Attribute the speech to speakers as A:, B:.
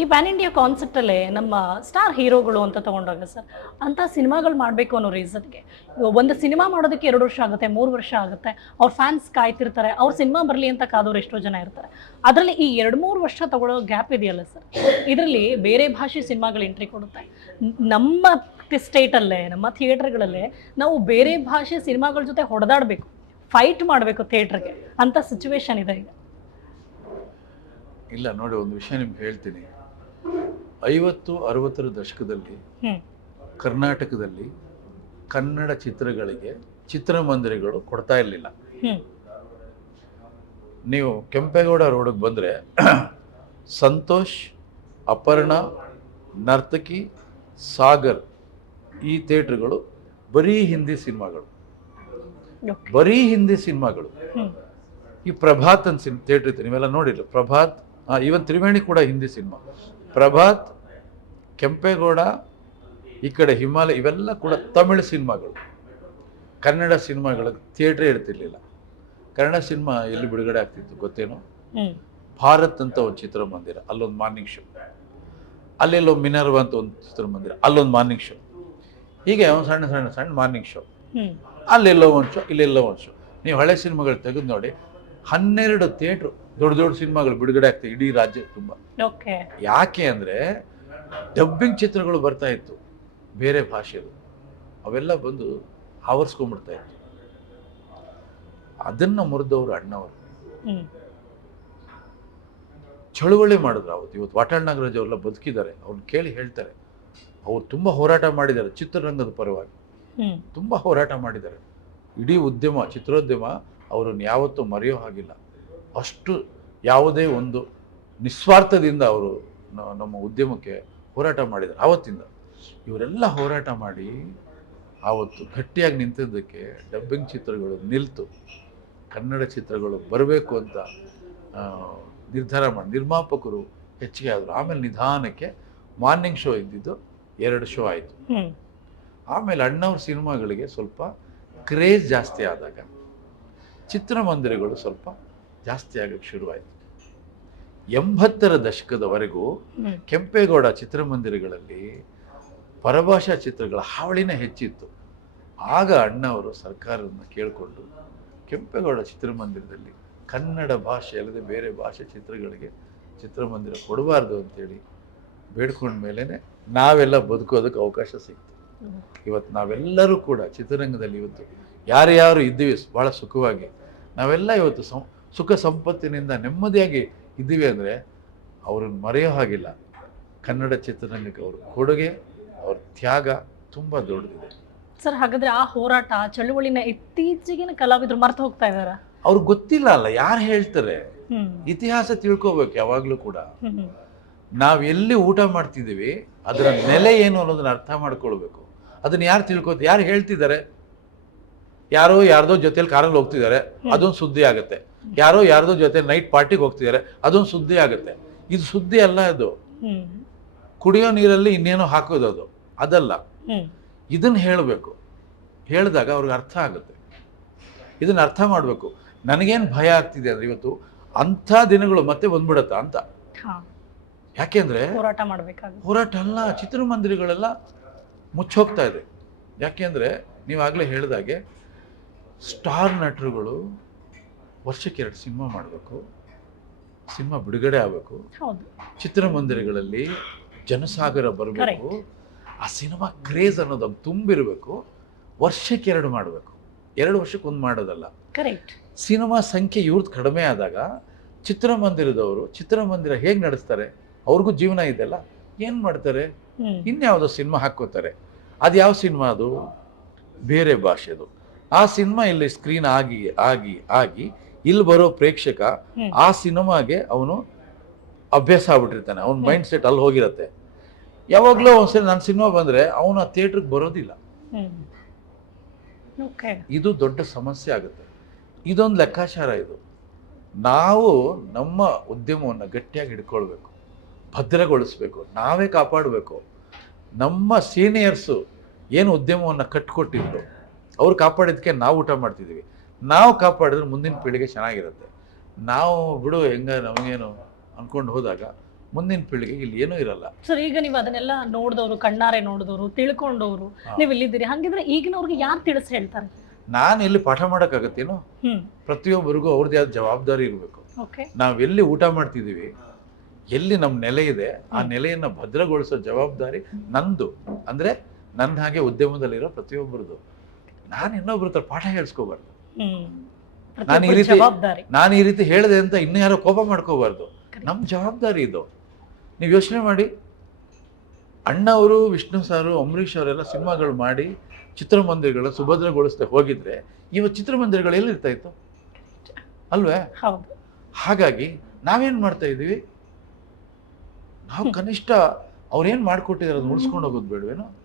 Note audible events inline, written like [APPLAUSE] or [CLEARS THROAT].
A: ಈ PAN India ಕಾನ್ಸೆಪ್ಟಲ್ಲೇ ನಮ್ಮ star ಹೀರೋಗಳು ಅಂತ ತಗೊಂಡಾಗ ಸರ್ ಅಂಥ ಸಿನಿಮಾಗಳು ಮಾಡಬೇಕು ಅನ್ನೋ ರೀಸನ್ಗೆ ಒಂದು ಸಿನಿಮಾ ಮಾಡೋದಕ್ಕೆ ಎರಡು ವರ್ಷ ಆಗುತ್ತೆ, ಮೂರು ವರ್ಷ ಆಗುತ್ತೆ, ಅವ್ರ ಫ್ಯಾನ್ಸ್ ಕಾಯ್ತಿರ್ತಾರೆ, ಅವ್ರ ಸಿನಿಮಾ ಬರಲಿ ಅಂತ ಕಾದೋರು ಎಷ್ಟೋ ಜನ ಇರ್ತಾರೆ. ಅದರಲ್ಲಿ ಈ ಎರಡು ಮೂರು ವರ್ಷ ತಗೊಳ್ಳೋ ಗ್ಯಾಪ್ ಇದೆಯಲ್ಲ ಸರ್ ಇದರಲ್ಲಿ ಬೇರೆ ಭಾಷೆ ಸಿನಿಮಾಗಳು ಎಂಟ್ರಿ ಕೊಡುತ್ತೆ. ನಮ್ಮ ಸ್ಟೇಟಲ್ಲೇ ನಮ್ಮ ಥಿಯೇಟರ್ಗಳಲ್ಲೇ ನಾವು ಬೇರೆ ಭಾಷೆ ಸಿನಿಮಾಗಳ ಜೊತೆ ಹೊಡೆದಾಡಬೇಕು ಫೈಟ್ ಮಾಡಬೇಕು ಥಿಯೇಟ್ರಿಗೆ ಅಂತ ಸಿಚುವೇಶನ್ ಇದೆ ಈಗ.
B: ಇಲ್ಲ, ನೋಡಿ, ಒಂದು ವಿಷಯ ನಿಮ್ಗೆ ಹೇಳ್ತೀನಿ. ಐವತ್ತು ಅರವತ್ತರ ದಶಕದಲ್ಲಿ ಕರ್ನಾಟಕದಲ್ಲಿ ಕನ್ನಡ ಚಿತ್ರಗಳಿಗೆ ಚಿತ್ರಮಂದಿರಗಳು ಕೊಡ್ತಾ ಇರಲಿಲ್ಲ. ನೀವು ಕೆಂಪೇಗೌಡ ರೋಡಿಗೆ ಬಂದರೆ [CLEARS THROAT] ಸಂತೋಷ್ ಅಪರ್ಣ ನರ್ತಕಿ ಸಾಗರ್ ಈ ಥಿಯೇಟ್ರ್ಗಳು ಬರೀ ಹಿಂದಿ ಸಿನಿಮಾಗಳು. ಬರೀ ಹಿಂದಿ ಸಿನಿಮಾಗಳು. ಈ ಪ್ರಭಾತ್ ಅಂತ ಸಿನ್ ಥಿಯೇಟ್ರ್ ಇತ್ತು ನೀವೆಲ್ಲ ನೋಡಿಲ್ಲ. ಪ್ರಭಾತ್ ಇವನ್ ತ್ರಿವೇಣಿ ಕೂಡ ಹಿಂದಿ ಸಿನಿಮಾ. ಪ್ರಭಾತ್ ಕೆಂಪೇಗೌಡ ಈ ಕಡೆ ಹಿಮಾಲಯ ಇವೆಲ್ಲ ಕೂಡ ತಮಿಳು ಸಿನಿಮಾಗಳು. ಕನ್ನಡ ಸಿನಿಮಾಗಳ ಥಿಯೇಟ್ರೇ ಇರ್ತಿರ್ಲಿಲ್ಲ. ಕನ್ನಡ ಸಿನಿಮಾ ಎಲ್ಲಿ ಬಿಡುಗಡೆ ಆಗ್ತಿತ್ತು ಗೊತ್ತೇನೋ? ಭಾರತ್ ಅಂತ ಒಂದು ಚಿತ್ರಮಂದಿರ ಅಲ್ಲೊಂದು ಮಾರ್ನಿಂಗ್ ಶೋ. ಅಲ್ಲೆಲ್ಲೋ ಮಿನರ್ವ ಅಂತ ಒಂದು ಚಿತ್ರಮಂದಿರ ಅಲ್ಲೊಂದು ಮಾರ್ನಿಂಗ್ ಶೋ. ಹೀಗೆ ಒಂದು ಸಣ್ಣ ಸಣ್ಣ ಸಣ್ಣ ಮಾರ್ನಿಂಗ್ ಶೋ. ಅಲ್ಲೆಲ್ಲೋ ಒಂದು ಶೋ ಇಲ್ಲೆಲ್ಲೋ ಒಂದು ಶೋ. ನೀವು ಹಳೆ ಸಿನಿಮಾಗಳು ತೆಗೆದು ನೋಡಿ ಹನ್ನೆರಡು ಥಿಯೇಟ್ರು ದೊಡ್ಡ ದೊಡ್ಡ ಸಿನಿಮಾಗಳು ಬಿಡುಗಡೆ ಆಗ್ತವೆ ಇಡೀ ರಾಜ್ಯ ತುಂಬ.
A: ಓಕೆ.
B: ಯಾಕೆ ಅಂದರೆ ಡಬ್ಬಿಂಗ್ ಚಿತ್ರಗಳು ಬರ್ತಾ ಇತ್ತು. ಬೇರೆ ಭಾಷೆದು ಅವೆಲ್ಲ ಬಂದು ಆವರಿಸ್ಕೊಂಡ್ಬಿಡ್ತಾ ಇತ್ತು. ಅದನ್ನು ಮುರಿದವರು ಅಣ್ಣವರು. ಚಳುವಳಿ ಮಾಡಿದ್ರು ಅವತ್ತು. ಇವತ್ತು ವಾಟಾಳ್ ನಾಗರಾಜ್ ಅವರೆಲ್ಲ ಬದುಕಿದ್ದಾರೆ. ಅವ್ರನ್ನ ಕೇಳಿ ಹೇಳ್ತಾರೆ. ಅವ್ರು ತುಂಬ ಹೋರಾಟ ಮಾಡಿದ್ದಾರೆ. ಚಿತ್ರರಂಗದ ಪರವಾಗಿ. ತುಂಬ ಹೋರಾಟ ಮಾಡಿದ್ದಾರೆ. ಇಡೀ ಉದ್ಯಮ ಚಿತ್ರೋದ್ಯಮ ಅವರನ್ನು ಯಾವತ್ತೂ ಮರೆಯೋ ಹಾಗಿಲ್ಲ. ಅಷ್ಟು ಯಾವುದೇ ಒಂದು ನಿಸ್ವಾರ್ಥದಿಂದ ಅವರು ನಮ್ಮ ಉದ್ಯಮಕ್ಕೆ ಹೋರಾಟ ಮಾಡಿದ್ದಾರೆ ಆವತ್ತಿಂದ ಇವರೆಲ್ಲ ಹೋರಾಟ ಮಾಡಿ ಆವತ್ತು ಗಟ್ಟಿಯಾಗಿ ನಿಂತಿದ್ದಕ್ಕೆ ಡಬ್ಬಿಂಗ್ ಚಿತ್ರಗಳು ನಿಲ್ತು. ಕನ್ನಡ ಚಿತ್ರಗಳು ಬರಬೇಕು ಅಂತ ನಿರ್ಧಾರ ಮಾಡಿ. ನಿರ್ಮಾಪಕರು ಹೆಚ್ಚಿಗೆ ಆದರು. ಆಮೇಲೆ ನಿಧಾನಕ್ಕೆ ಮಾರ್ನಿಂಗ್ ಶೋ ಇದ್ದಿದ್ದು ಎರಡು ಶೋ ಆಯಿತು. ಆಮೇಲೆ ಅಣ್ಣವ್ರ ಸಿನಿಮಾಗಳಿಗೆ ಸ್ವಲ್ಪ ಕ್ರೇಜ್ ಜಾಸ್ತಿ ಆದಾಗ ಚಿತ್ರಮಂದಿರಗಳು ಸ್ವಲ್ಪ ಜಾಸ್ತಿ ಆಗಕ್ಕೆ ಶುರುವಾಯಿತು. ಎಂಬತ್ತರ ದಶಕದವರೆಗೂ ಕೆಂಪೇಗೌಡ ಚಿತ್ರಮಂದಿರಗಳಲ್ಲಿ ಪರಭಾಷಾ ಚಿತ್ರಗಳ ಹಾವಳಿನೇ ಹೆಚ್ಚಿತ್ತು. ಆಗ ಅಣ್ಣವರು ಸರ್ಕಾರವನ್ನು ಕೇಳಿಕೊಂಡು ಕೆಂಪೇಗೌಡ ಚಿತ್ರಮಂದಿರದಲ್ಲಿ ಕನ್ನಡ ಭಾಷೆ ಅಲ್ಲದೆ ಬೇರೆ ಭಾಷೆ ಚಿತ್ರಗಳಿಗೆ ಚಿತ್ರಮಂದಿರ ಕೊಡಬಾರ್ದು ಅಂತೇಳಿ ಬೇಡ್ಕೊಂಡ ಮೇಲೇ ನಾವೆಲ್ಲ ಬದುಕೋದಕ್ಕೆ ಅವಕಾಶ ಸಿಕ್ತು. ಇವತ್ತು ನಾವೆಲ್ಲರೂ ಕೂಡ ಚಿತ್ರರಂಗದಲ್ಲಿ ಇವತ್ತು ಯಾರ್ಯಾರು ಇದ್ದೀವಿ ಭಾಳ ಸುಖವಾಗಿ. ನಾವೆಲ್ಲ ಇವತ್ತು ಸಂ ಸುಖ ಸಂಪತ್ತಿನಿಂದ ನೆಮ್ಮದಿಯಾಗಿ ಇದ್ದೀವಿ ಅಂದರೆ ಅವ್ರನ್ನ ಮರೆಯೋ ಹಾಗಿಲ್ಲ. ಕನ್ನಡ ಚಿತ್ರರಂಗಕ್ಕೆ ಅವ್ರ ಕೊಡುಗೆ ಅವ್ರ ತ್ಯಾಗ ತುಂಬ ದೊಡ್ಡದಿದೆ.
A: ಸರ್ ಹಾಗಾದ್ರೆ ಆ ಹೋರಾಟ ಚಳುವಳಿನ ಇತ್ತೀಚೆಗಿನ ಕಲಾವಿದರು ಮರೆತು ಹೋಗ್ತಾ ಇದಾರ
B: ಅವ್ರಿಗೆ ಗೊತ್ತಿಲ್ಲ ಅಲ್ಲ ಯಾರು ಹೇಳ್ತಾರೆ? ಇತಿಹಾಸ ತಿಳ್ಕೋಬೇಕು ಯಾವಾಗಲೂ ಕೂಡ. ನಾವು ಎಲ್ಲಿ ಊಟ ಮಾಡ್ತಿದ್ದೀವಿ ಅದರ ನೆಲೆ ಏನು ಅನ್ನೋದನ್ನ ಅರ್ಥ ಮಾಡ್ಕೊಳ್ಬೇಕು. ಅದನ್ನ ಯಾರು ತಿಳ್ಕೊತ ಯಾರು ಹೇಳ್ತಿದ್ದಾರೆ? ಯಾರೋ ಯಾರ್ದೋ ಜೊತೆಲಿ ಕಾರಲ್ಲಿ ಹೋಗ್ತಿದ್ದಾರೆ ಅದೊಂದು ಸುದ್ದಿ ಆಗುತ್ತೆ. ಯಾರೋ ಯಾರ್ದೋ ಜೊತೆ ನೈಟ್ ಪಾರ್ಟಿಗೆ ಹೋಗ್ತಿದ್ದಾರೆ ಅದೊಂದು ಸುದ್ದಿ ಆಗುತ್ತೆ. ಇದು ಸುದ್ದಿ ಅಲ್ಲ ಅದು. ಕುಡಿಯೋ ನೀರಲ್ಲಿ ಇನ್ನೇನೋ ಹಾಕೋದು ಅದು. ಅದಲ್ಲ. ಇದನ್ನ ಹೇಳಬೇಕು. ಹೇಳಿದಾಗ ಅವ್ರಿಗೆ ಅರ್ಥ ಆಗುತ್ತೆ. ಇದನ್ನ ಅರ್ಥ ಮಾಡಬೇಕು. ನನಗೇನು ಭಯ ಆಗ್ತಿದೆ ಅಂದ್ರೆ ಇವತ್ತು ಅಂಥ ದಿನಗಳು ಮತ್ತೆ ಬಂದ್ಬಿಡತ್ತ ಅಂತ. ಯಾಕೆಂದ್ರೆ
A: ಹೋರಾಟ ಮಾಡಬೇಕಾಗುತ್ತೆ.
B: ಹೋರಾಟ ಅಲ್ಲ ಚಿತ್ರಮಂದಿರಗಳೆಲ್ಲ ಮುಚ್ಚೋಗ್ತಾ ಇದೆ. ಯಾಕೆಂದ್ರೆ ನೀವಾಗಲೇ ಹೇಳಿದಾಗೆ ಸ್ಟಾರ್ ನಟರುಗಳು ವರ್ಷಕ್ಕೆ ಎರಡು ಸಿನಿಮಾ ಮಾಡಬೇಕು ಸಿನಿಮಾ ಬಿಡುಗಡೆ ಆಗಬೇಕು. ಚಿತ್ರಮಂದಿರಗಳಲ್ಲಿ ಜನಸಾಗರ ಬರಬೇಕು. ಆ ಸಿನಿಮಾ ಕ್ರೇಜ್ ಅನ್ನೋದು ತುಂಬಿರಬೇಕು. ವರ್ಷಕ್ಕೆ ಎರಡು ಮಾಡಬೇಕು. ಎರಡು ವರ್ಷಕ್ಕೆ ಒಂದು ಮಾಡೋದಲ್ಲ.
A: ಕರೆಕ್ಟ್
B: ಸಿನಿಮಾ ಸಂಖ್ಯೆ ಇವ್ರದ್ದು ಕಡಿಮೆ ಆದಾಗ ಚಿತ್ರಮಂದಿರದವರು ಚಿತ್ರಮಂದಿರ ಹೇಗೆ ನಡೆಸ್ತಾರೆ? ಅವ್ರಿಗೂ ಜೀವನ ಇದೆಯಲ್ಲ ಏನು ಮಾಡ್ತಾರೆ? ಇನ್ಯಾವುದೋ ಸಿನಿಮಾ ಹಾಕ್ಕೋತಾರೆ. ಅದು ಯಾವ ಸಿನಿಮಾ ಅದು? ಬೇರೆ ಭಾಷೆದು. ಆ ಸಿನಿಮಾ ಇಲ್ಲಿ ಸ್ಕ್ರೀನ್ ಆಗಿ ಆಗಿ ಆಗಿ ಇಲ್ಲಿ ಬರೋ ಪ್ರೇಕ್ಷಕ ಆ ಸಿನಿಮಾಗೆ ಅವನು ಅಭ್ಯಾಸ ಆಗ್ಬಿಟ್ಟಿರ್ತಾನೆ. ಅವ್ನ ಮೈಂಡ್ ಸೆಟ್ ಅಲ್ಲಿ ಹೋಗಿರತ್ತೆ. ಯಾವಾಗಲೂ ಒಂದ್ಸರಿ ನನ್ನ ಸಿನಿಮಾ ಬಂದ್ರೆ ಅವನು ಆ ಥಿಯೇಟ್ರಿಗೆ ಬರೋದಿಲ್ಲ
A: ಓಕೆ
B: ಇದು ದೊಡ್ಡ ಸಮಸ್ಯೆ ಆಗುತ್ತೆ. ಇದೊಂದು ಲೆಕ್ಕಾಚಾರ ಇದು. ನಾವು ನಮ್ಮ ಉದ್ಯಮವನ್ನು ಗಟ್ಟಿಯಾಗಿ ಹಿಡ್ಕೊಳ್ಬೇಕು. ಭದ್ರಗೊಳಿಸ್ಬೇಕು. ನಾವೇ ಕಾಪಾಡಬೇಕು. ನಮ್ಮ ಸೀನಿಯರ್ಸು ಏನು ಉದ್ಯಮವನ್ನು ಕಟ್ಟಿಕೊಟ್ಟಿದ್ರು ಅವ್ರು ಕಾಪಾಡಿದ್ದಕ್ಕೆ ನಾವು ಊಟ ಮಾಡ್ತಿದ್ದೀವಿ. ನಾವು ಕಾಪಾಡಿದ್ರೆ ಮುಂದಿನ ಪೀಳಿಗೆ ಚೆನ್ನಾಗಿರುತ್ತೆ. ನಾವು ಬಿಡು ಹೆಂಗ ನಮಗೇನು ಅನ್ಕೊಂಡು ಹೋದಾಗ ಮುಂದಿನ ಪೀಳಿಗೆಗೆ ಇಲ್ಲಿ ಏನೂ ಇರಲ್ಲ.
A: ಸರ್ ಈಗ ನೀವು ಅದನ್ನೆಲ್ಲ ನೋಡಿದವರು ಕಣ್ಣಾರೆ ನೋಡಿದವರು ತಿಳ್ಕೊಂಡವರು ನೀವು ಇಲ್ಲಿದ್ದೀರಿ. ಹಾಗಿದ್ರೆ ಈಗಿನವ್ರಿಗೆ ಯಾರು ತಿಳಿಸ್ ಹೇಳ್ತಾರೆ?
B: ನಾನು ಇಲ್ಲಿ ಪಾಠ ಮಾಡೋಕ್ಕಾಗತ್ತೇನು? ಪ್ರತಿಯೊಬ್ಬರಿಗೂ ಅವ್ರದ್ದೇ ಆದ ಜವಾಬ್ದಾರಿ ಇರಬೇಕು.
A: ಓಕೆ.
B: ನಾವು ಎಲ್ಲಿ ಊಟ ಮಾಡ್ತಿದ್ದೀವಿ ಎಲ್ಲಿ ನಮ್ಮ ನೆಲೆ ಇದೆ ಆ
A: ನೆಲೆಯನ್ನ
B: ನೆಲೆಯನ್ನು ಭದ್ರಗೊಳಿಸೋ ಜವಾಬ್ದಾರಿ ನಂದು. ಅಂದರೆ ನನ್ನ ಹಾಗೆ ಉದ್ಯಮದಲ್ಲಿರೋ ಪ್ರತಿಯೊಬ್ಬರದು. ನಾನು ಇನ್ನೊಬ್ರ ಹತ್ರ ಪಾಠ ಹೇಳ್ಸ್ಕೋಬಾರ್ದು. ನಾನು ಈ ರೀತಿ- ನಾನು ಈ ರೀತಿ ಹೇಳಿದೆ ಅಂತ ಇನ್ನು ಯಾರೋ ಕೋಪ ಮಾಡ್ಕೋಬಾರ್ದು. ನಮ್ಮ ಜವಾಬ್ದಾರಿ ಇದು. ನೀವು ಯೋಚನೆ ಮಾಡಿ. ಅಣ್ಣ ಅವರು ವಿಷ್ಣು ಸಾರು ಅಂಬರೀಷ್ ಅವರೆಲ್ಲ ಸಿನಿಮಾಗಳು ಮಾಡಿ ಚಿತ್ರಮಂದಿರಗಳ ಸುಭದ್ರಗೊಳಿಸದೆ ಹೋಗಿದ್ರೆ ಇವತ್ತು ಚಿತ್ರಮಂದಿರಗಳು ಎಲ್ಲಿರ್ತಾ ಇತ್ತು? ಅಲ್ವೇ? ಹಾಗಾಗಿ ನಾವೇನ್ ಮಾಡ್ತಾ ಇದೀವಿ ನಾವು. ಕನಿಷ್ಠ ಅವ್ರೇನು ಮಾಡಿಕೊಟ್ಟಿದ್ದಾರೆ ಅದು ಮುಳ್ಸ್ಕೊಂಡು ಹೋಗೋದು ಬೇಡವೇನೋ?